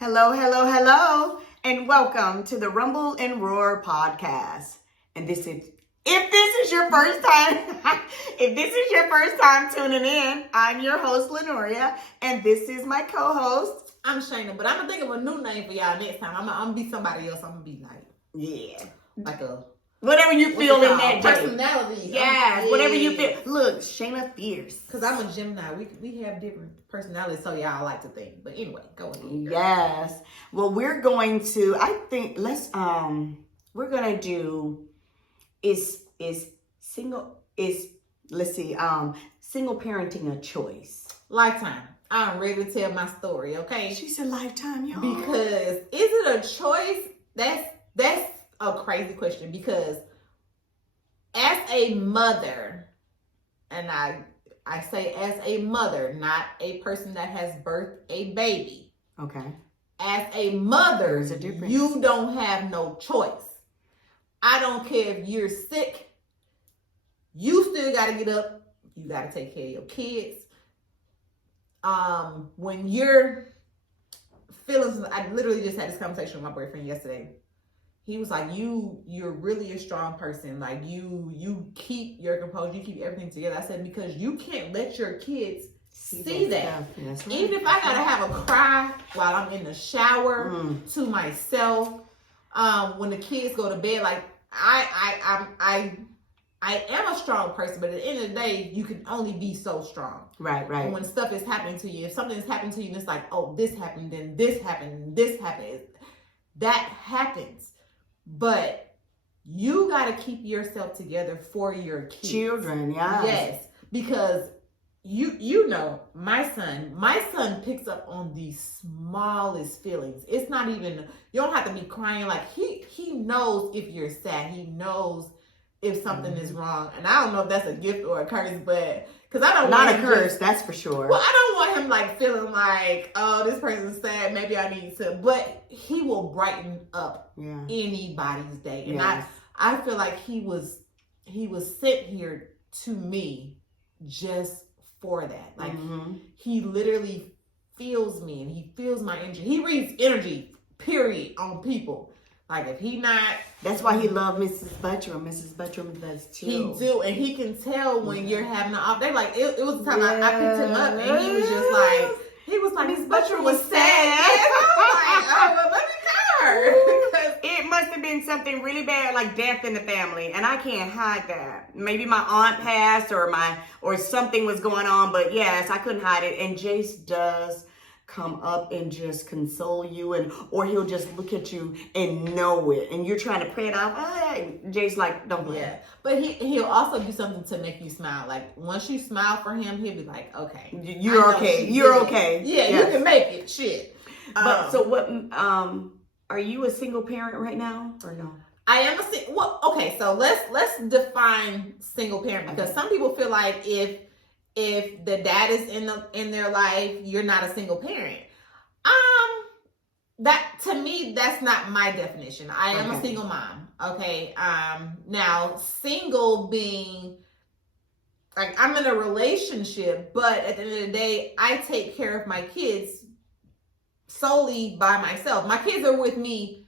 Hello, hello, hello, and welcome to the Rumble and Roar podcast. And if this is your first time tuning in, I'm your host Lenoria, and this is my co-host. I'm Shayna, but I'm gonna think of a new name for y'all next time. I'm gonna be somebody else. I'm gonna be like a whatever you feel in that day. Personality. Yes, whatever you feel. Look, Shayna fierce. Because I'm a Gemini. We have different personalities, so y'all like to think. But anyway, go ahead. Yes. Well, we're going to. We're gonna do single parenting a choice? Lifetime. I'm ready to tell my story. Okay. She said lifetime, y'all. Because is it a choice? That's a crazy question. Because as a mother, and I say as a mother, not a person that has birthed a baby. Okay. As a mother, there's a difference. You don't have no choice. I don't care if you're sick. You still got to get up. You got to take care of your kids. When you're feeling, I literally just had this conversation with my boyfriend yesterday. He was like, you're really a strong person. Like you keep your composure, you keep everything together. I said, because you can't let your kids see that. Right. Even if I gotta have a cry while I'm in the shower to myself, when the kids go to bed, like I am a strong person, but at the end of the day, you can only be so strong. Right. And when stuff is happening to you, if something is happening to you, and it's like, oh, this happened, then this happened, this happened. That happens. But you got to keep yourself together for your kids. Children, yes. Yes, because you know, my son picks up on the smallest feelings. It's not even, you don't have to be crying. Like he knows if you're sad. He knows if something is wrong. And I don't know if that's a gift or a curse, but because I don't not a curse, that's for sure. Well, I don't want him like feeling like, oh, this person's sad, maybe I need to, but he will brighten up anybody's day. And I feel like he was sent here to me just for that. Like he literally feels me and he feels my energy. He reads energy, period, on people. Like if he not, that's why he loved Mrs. Buttram. Mrs. Buttram does too. He do, and he can tell when you're having an off day. Like it was the time I picked him up, and he was just like, Mrs. Buttram was sad. I was like, oh, well, let me call her. It must have been something really bad, like death in the family, and I can't hide that. Maybe my aunt passed, or something was going on, but yes, I couldn't hide it. And Jace does come up and just console you, or he'll just look at you and know it, and you're trying to pray it off. Jay's like, don't play. Yeah, but he'll also do something to make you smile. Like once you smile for him, he'll be like, okay, you're okay. You're okay. Yeah, yes. You can make it. Shit. But so what? Are you a single parent right now, or no? I am okay. So let's define single parent, because some people feel like if the dad is in their life, you're not a single parent. That to me, that's not my definition. I am a single mom. Okay. Now single being like I'm in a relationship, but at the end of the day, I take care of my kids solely by myself. My kids are with me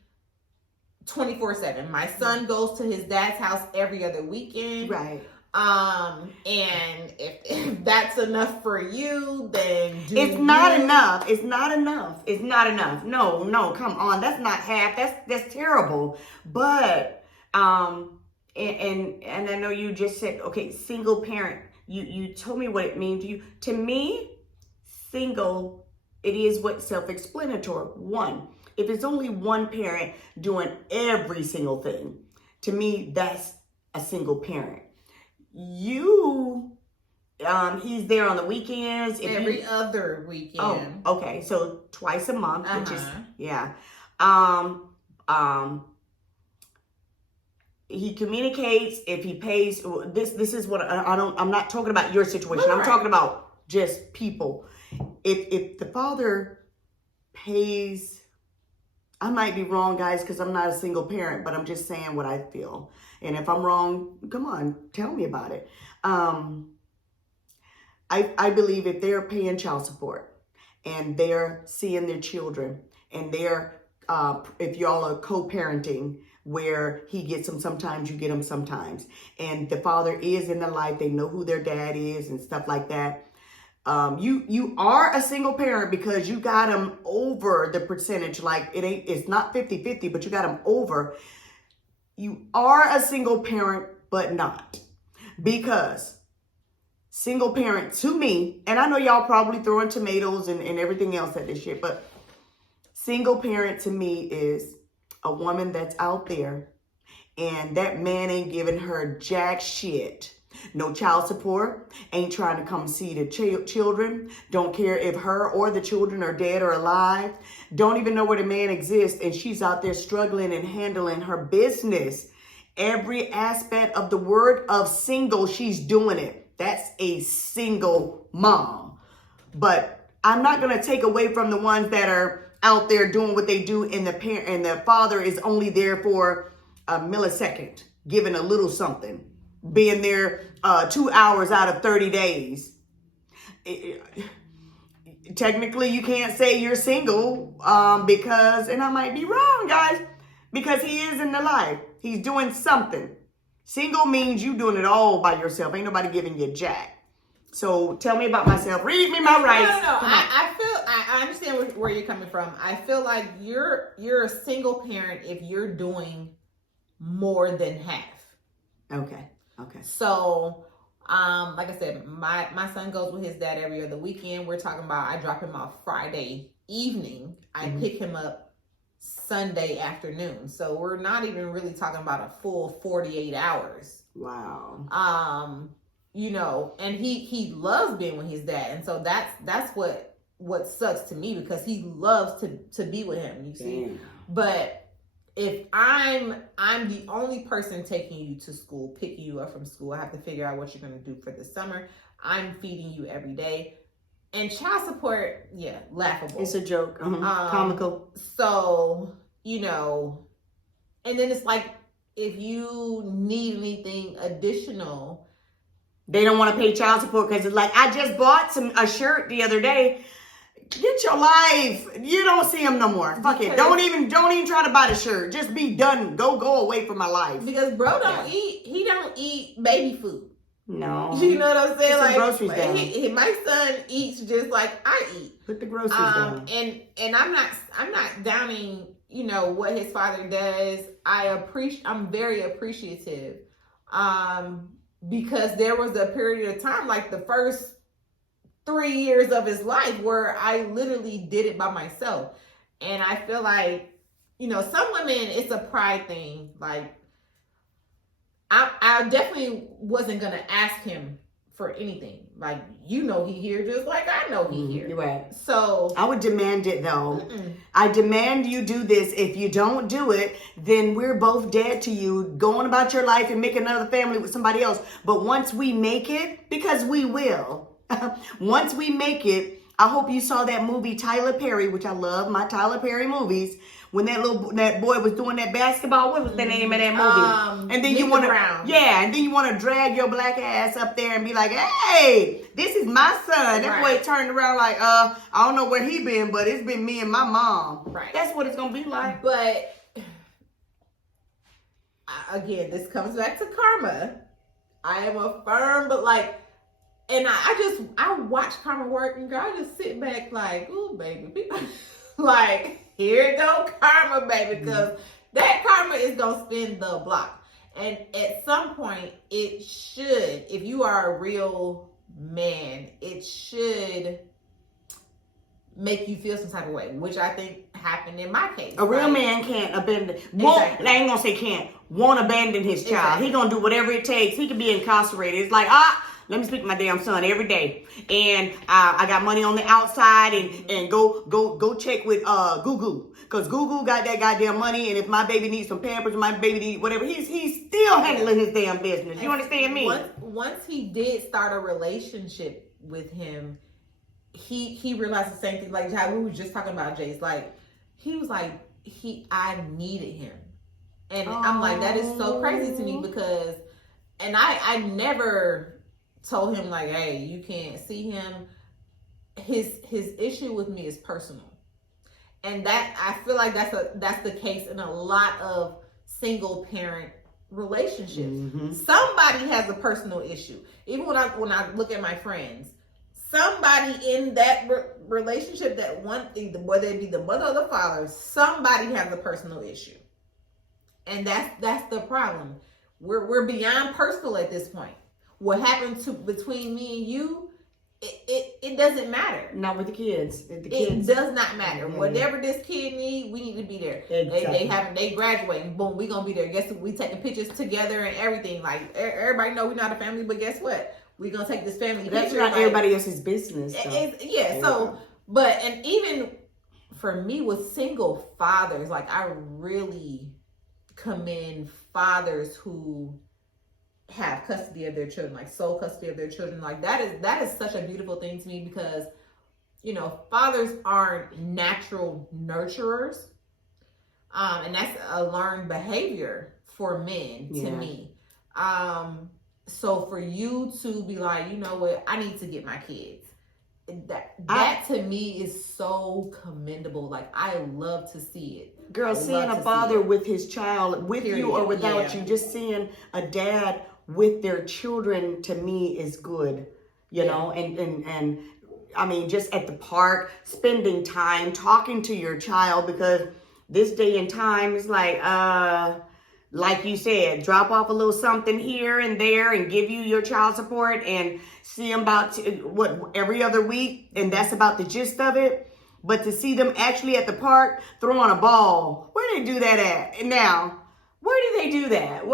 24/7. My son goes to his dad's house every other weekend. Right. And if that's enough for you, then it's not enough. It's not enough. It's not enough. No, come on. That's not half. That's terrible. But and I know you just said, okay, single parent. You told me what it means to you. To me, single, it is what self-explanatory. One, if it's only one parent doing every single thing, to me, that's a single parent. He's there on the weekends. Every other weekend. Oh, okay. So twice a month, which is, he communicates. If he pays, this is what I'm not talking about your situation. I'm talking about just people. If the father pays, I might be wrong, guys, because I'm not a single parent, but I'm just saying what I feel. And if I'm wrong, come on, tell me about it. I believe if they're paying child support and they're seeing their children and they're if y'all are co-parenting, where he gets them sometimes, you get them sometimes, and the father is in the life, they know who their dad is and stuff like that. You are a single parent because you got them over the percentage. Like it's not 50-50, but you got them over. You are a single parent, but not, because single parent to me, and I know y'all probably throwing tomatoes and everything else at this shit, but single parent to me is a woman that's out there and that man ain't giving her jack shit. No child support, ain't trying to come see the children, don't care if her or the children are dead or alive, don't even know where the man exists, and she's out there struggling and handling her business. Every aspect of the word of single, she's doing it. That's a single mom. But I'm not going to take away from the ones that are out there doing what they do, and the father is only there for a millisecond, giving a little something, being there 2 hours out of 30 days. Technically, you can't say you're single because, and I might be wrong, guys, because he is in the life. He's doing something. Single means you doing it all by yourself. Ain't nobody giving you jack. So tell me about myself. Read me my rights. No. I understand where you're coming from. I feel like you're a single parent if you're doing more than half. Okay. So, like I said, my son goes with his dad every other weekend. We're talking about I drop him off Friday evening. I pick him up Sunday afternoon. So we're not even really talking about a full 48 hours. Wow. You know, and he loves being with his dad, and so that's what sucks to me, because he loves to be with him. You see, Damn. But if I'm the only person taking you to school, picking you up from school, I have to figure out what you're going to do for the summer. I'm feeding you every day, and child support, yeah, laughable. It's a joke. Comical. So, you know, and then it's like, if you need anything additional, they don't want to pay child support because it's like, I just bought a shirt the other day. Get your life. You don't see him no more. Fuck it. Don't even try to buy the shirt. Just be done. Go away from my life. Because bro he don't eat baby food. No. You know what I'm saying? Put some groceries down. My son eats just like I eat. Put the groceries down. And I'm not downing, you know, what his father does. I'm very appreciative. Because there was a period of time, like the first 3 years of his life, where I literally did it by myself. And I feel like, you know, some women, it's a pride thing. Like, I definitely wasn't going to ask him for anything. Like, you know, he here just like I know he here. You're right. So I would demand it, though. I demand you do this. If you don't do it, then we're both dead to you, going about your life and making another family with somebody else. But once we make it, because we will, once we make it, I hope you saw that movie Tyler Perry, which I love my Tyler Perry movies. When that boy was doing that basketball, what was the name of that movie? And then you want to, and then you want to drag your black ass up there and be like, "Hey, this is my son." That boy turned around like, I don't know where he been, but it's been me and my mom. Right. That's what it's gonna be like. But again, this comes back to karma. I am a firm, but like, and I watch karma work, and girl, I just sit back like, "Ooh, baby," like. Here go karma, baby, because that karma is going to spin the block. And at some point, it should, if you are a real man, it should make you feel some type of way, which I think happened in my case. A real man can't abandon, I ain't going to say can't, won't abandon his child. Exactly. He going to do whatever it takes. He could be incarcerated. It's like, let me speak to my damn son every day. And I got money on the outside and go check with Google. Because Google got that goddamn money. And if my baby needs some Pampers, my baby needs whatever, he's still handling his damn business. You understand me? Once he did start a relationship with him, he realized the same thing. Like how we were just talking about Jace. Like, he was like, I needed him. And I'm like, that is so crazy to me, because, and I never told him like, hey, you can't see him. His issue with me is personal. And that, I feel like that's the case in a lot of single parent relationships. Mm-hmm. Somebody has a personal issue. Even when I look at my friends, somebody in that relationship, that one, whether it be the mother or the father, somebody has a personal issue. And that's the problem. We're beyond personal at this point. What happened between me and you, it doesn't matter. Not with the kids. It does not matter. Yeah. Whatever this kid need, we need to be there. Exactly. They graduating. Boom, we gonna be there. Guess what? We taking pictures together and everything. Like everybody know we're not a family, but guess what? We gonna take this family That's picture. not like, everybody else's business. Yeah. So, but and even for me with single fathers, like I really commend fathers who have custody of their children, like sole custody of their children. Like that is such a beautiful thing to me, because fathers aren't natural nurturers, and that's a learned behavior for men to me. So for you to be like, you know what, I need to get my kids, that to me is so commendable. Like I love to see it. Girl, seeing a father with his child, with you or without you, just seeing a dad with their children, to me is good, you know, and I mean, just at the park, spending time talking to your child, because this day and time is like you said, drop off a little something here and there and give you your child support and see them about every other week, and that's about the gist of it. But to see them actually at the park throwing a ball, where do they do that at? And now, where do they do that?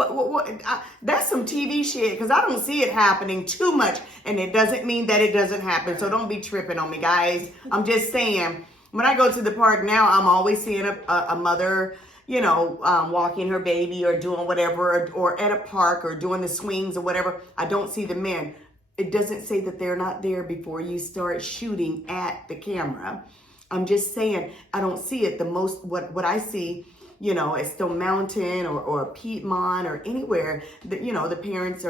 That's some TV shit, because I don't see it happening too much, and it doesn't mean that it doesn't happen. So don't be tripping on me, guys. I'm just saying, when I go to the park now, I'm always seeing a mother, walking her baby or doing whatever, or at a park or doing the swings or whatever. I don't see the men. It doesn't say that they're not there before you start shooting at the camera. I'm just saying, I don't see it. The most, what I see, at Stone Mountain or Piedmont or anywhere, the parents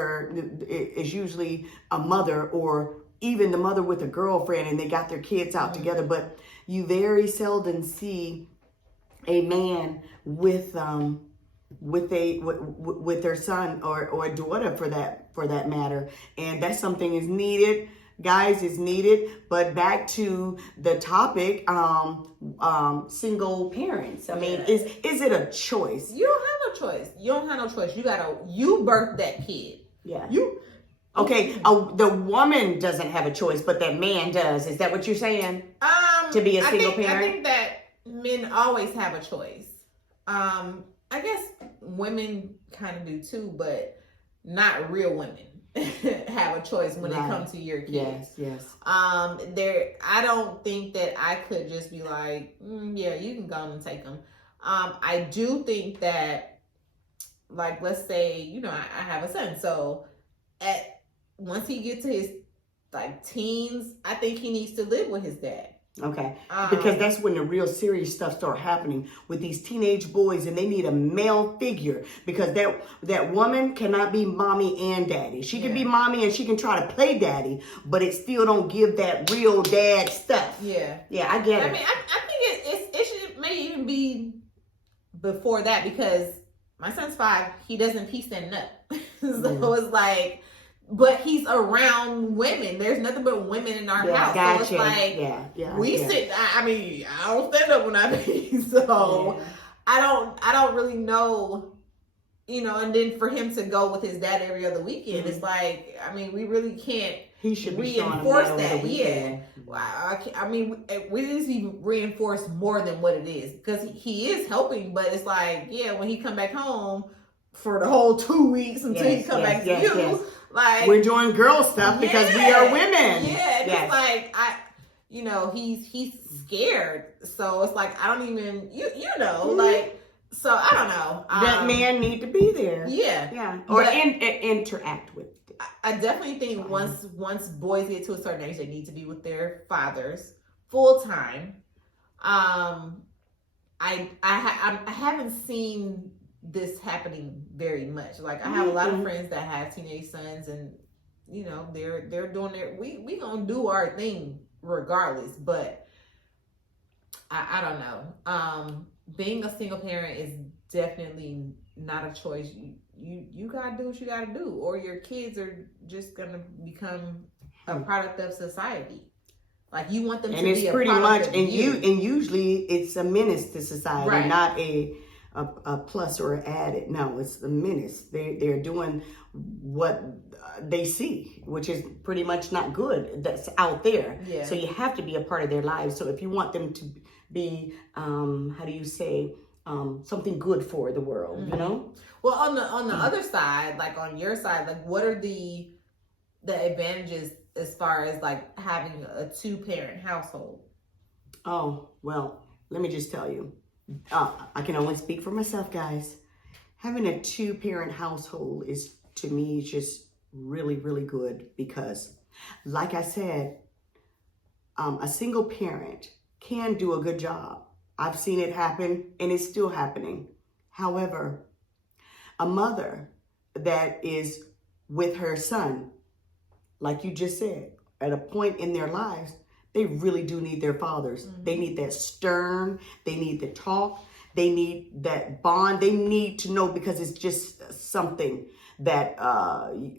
is usually a mother, or even the mother with a girlfriend, and they got their kids out together. But you very seldom see a man with their son or a daughter for that matter, and that's something is needed. Guys, is needed. But back to the topic, single parents. I mean, is it a choice? You don't have no choice. You don't have no choice. You birthed that kid. Yeah. Okay. The woman doesn't have a choice, but that man does. Is that what you're saying? To be a single parent? I think that men always have a choice. I guess women kind of do too, but not real women. Have a choice when it comes to your kids. Yes. I don't think that I could just be like, yeah, you can go and take them. I do think that, like, let's say, I have a son. So once he gets to his teens, I think he needs to live with his dad. Okay, because that's when the real serious stuff start happening with these teenage boys, and they need a male figure, because that woman cannot be mommy and daddy. She can be mommy and she can try to play daddy, but it still don't give that real dad stuff. Yeah, I get it. I mean, I think it should maybe even be before that, because my son's 5. He doesn't pee stand up, so it's like. But he's around women. There's nothing but women in our house. Gotcha. So it's like sit. I mean, I don't stand up when I pee, so I don't really know, And then for him to go with his dad every other weekend, it's like, I mean, we really can't. He should reinforce that. I mean, we need to be reinforced more than what it is, because he is helping. But it's like, when he come back home for the whole 2 weeks until he come back to you. Like, we're doing girl stuff because we are women. Yeah, it's like he's scared, so it's like I don't even so I don't know. That man need to be there. Yeah, or interact with. I definitely think once boys get to a certain age, they need to be with their fathers full time. I haven't seen this happening very much. Like, I have a lot of friends that have teenage sons, and they're doing their we gonna do our thing regardless. But I don't know. Being a single parent is definitely not a choice. You gotta do what you gotta do, or your kids are just gonna become a product of society. Like you want them and to it's be a pretty product much of and you. and usually it's a menace to society, Right. not a plus or added. No, it's a menace. They're doing what they see, which is pretty much not good. That's out there. Yeah. So you have to be a part of their lives. So if you want them to be, how do you say, something good for the world, you know? Well, on the other side, like on your side, like what are the advantages as far as like having a 2-parent household? Oh, well, let me just tell you. I can only speak for myself, guys. Having a 2-parent household is, to me, just really, really good because, like I said, a single parent can do a good job. I've seen it happen and it's still happening. However, a mother that is with her son, like you just said, at a point in their lives, they really do need their fathers. Mm-hmm. They need that stern, they need the talk, they need that bond. They need to know because it's just something that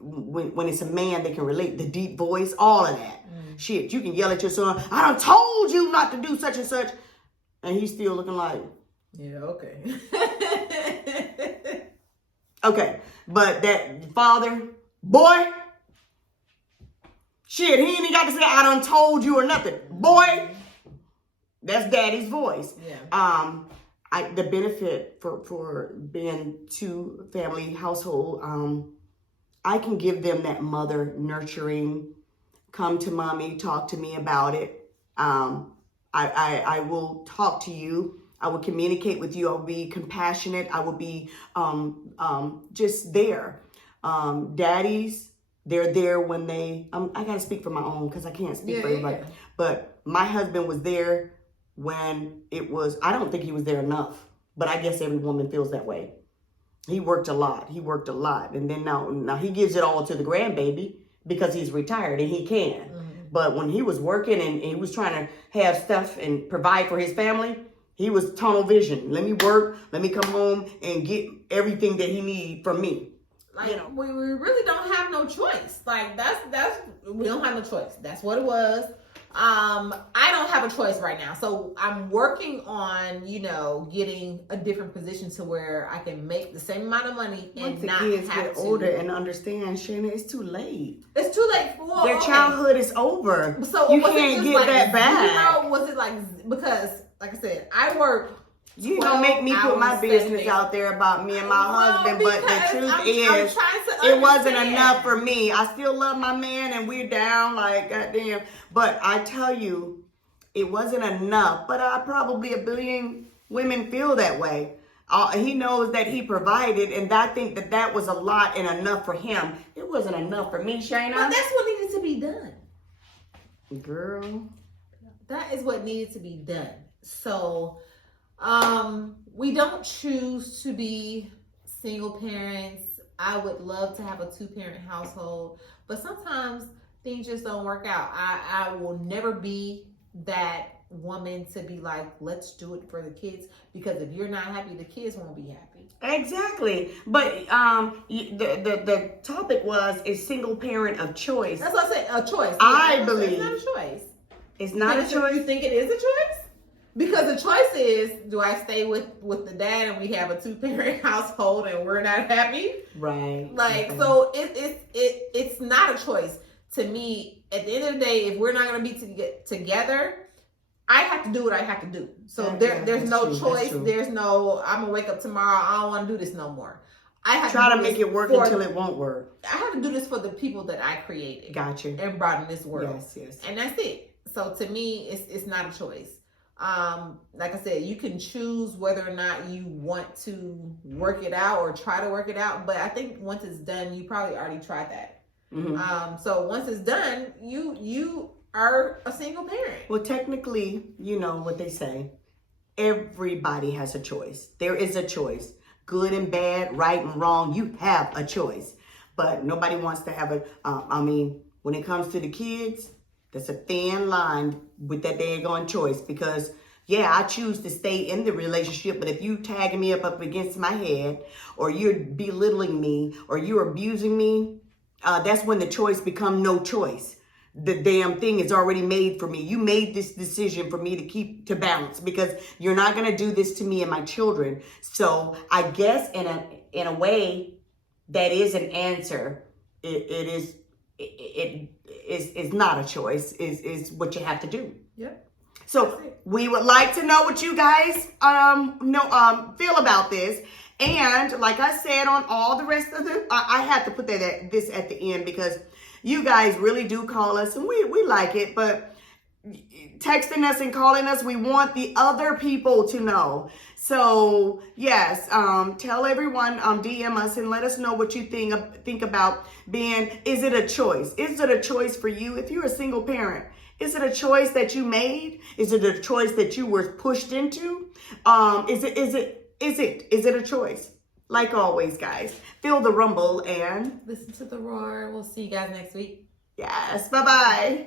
when it's a man, they can relate. The deep voice, all of that. Mm-hmm. Shit, you can yell at your son, I done told you not to do such and such. And he's still looking like, yeah, okay. Okay, but that father, boy, shit, he ain't even got to say, I done told you or nothing. Boy, that's daddy's voice. Yeah. The benefit for being 2-family household, I can give them that mother nurturing, come to mommy, talk to me about it. I will talk to you. I will communicate with you. I will be compassionate. I will be just there. Daddies, they're there when they, I got to speak for my own because I can't speak for everybody. Yeah. But my husband was there when it was, I don't think he was there enough, but I guess every woman feels that way. He worked a lot. And then now he gives it all to the grandbaby because he's retired and he can. Mm-hmm. But when he was working and he was trying to have stuff and provide for his family, he was tunnel vision. Let me work. Let me come home and get everything that he needs from me. Like, we really don't have no choice. Like we don't have no choice. That's what it was. I don't have a choice right now. So I'm working on, getting a different position to where I can make the same amount of money and once the not kids have get to. older and understand, Shayna, it's too late. It's too late. Well, their childhood is over. So you can't get that back. Was it like, because like I said, I work. You don't make me put my business out there about me and my husband, but the truth is, it wasn't enough for me. I still love my man and we're down like goddamn. But I tell you, it wasn't enough. But probably 1 billion women feel that way. He knows that he provided, and I think that was a lot and enough for him. It wasn't enough for me, Shayna. But that's what needed to be done. Girl. That is what needed to be done. So, we don't choose to be single parents. I would love to have a 2-parent household, but sometimes things just don't work out. I will never be that woman to be like, let's do it for the kids, because if you're not happy, the kids won't be happy. Exactly. But the topic is single parent of choice. That's what I said, a choice. I believe. It's not a choice. It's not a choice. You think it is a choice? Because the choice is, do I stay with the dad and we have a 2-parent household and we're not happy? Right. Like, so it's not a choice. To me, at the end of the day, if we're not going to be together, I have to do what I have to do. So there's no choice. There's no, I'm going to wake up tomorrow, I don't want to do this no more. I have to make it work until it won't work. I have to do this for the people that I created. Gotcha. And brought in this world. Yes. And that's it. So to me, it's not a choice. Like I said, you can choose whether or not you want to work it out or try to work it out. But I think once it's done, you probably already tried that. Mm-hmm. So once it's done, you are a single parent. Well, technically, you know what they say. Everybody has a choice. There is a choice. Good and bad, right and wrong. You have a choice. But nobody wants to have when it comes to the kids, there's a thin line with that daggone choice, because yeah, I choose to stay in the relationship, but if you tagging me up against my head, or you're belittling me, or you're abusing me, that's when the choice become no choice. The damn thing is already made for me. You made this decision for me to balance, because you're not going to do this to me and my children. So I guess in a way, that is an answer. It is not a choice. Is what you have to do. Yep. So we would like to know what you guys feel about this. And like I said, on all the rest of the, I had to put this at the end, because you guys really do call us, and we like it, but texting us and calling us, we want the other people to know. So yes, tell everyone, DM us and let us know what you think about being, is it a choice? Is it a choice for you? If you're a single parent, is it a choice that you made? Is it a choice that you were pushed into? Is it a choice? Like always, guys, feel the rumble and listen to the roar. We'll see you guys next week. yes, bye-bye.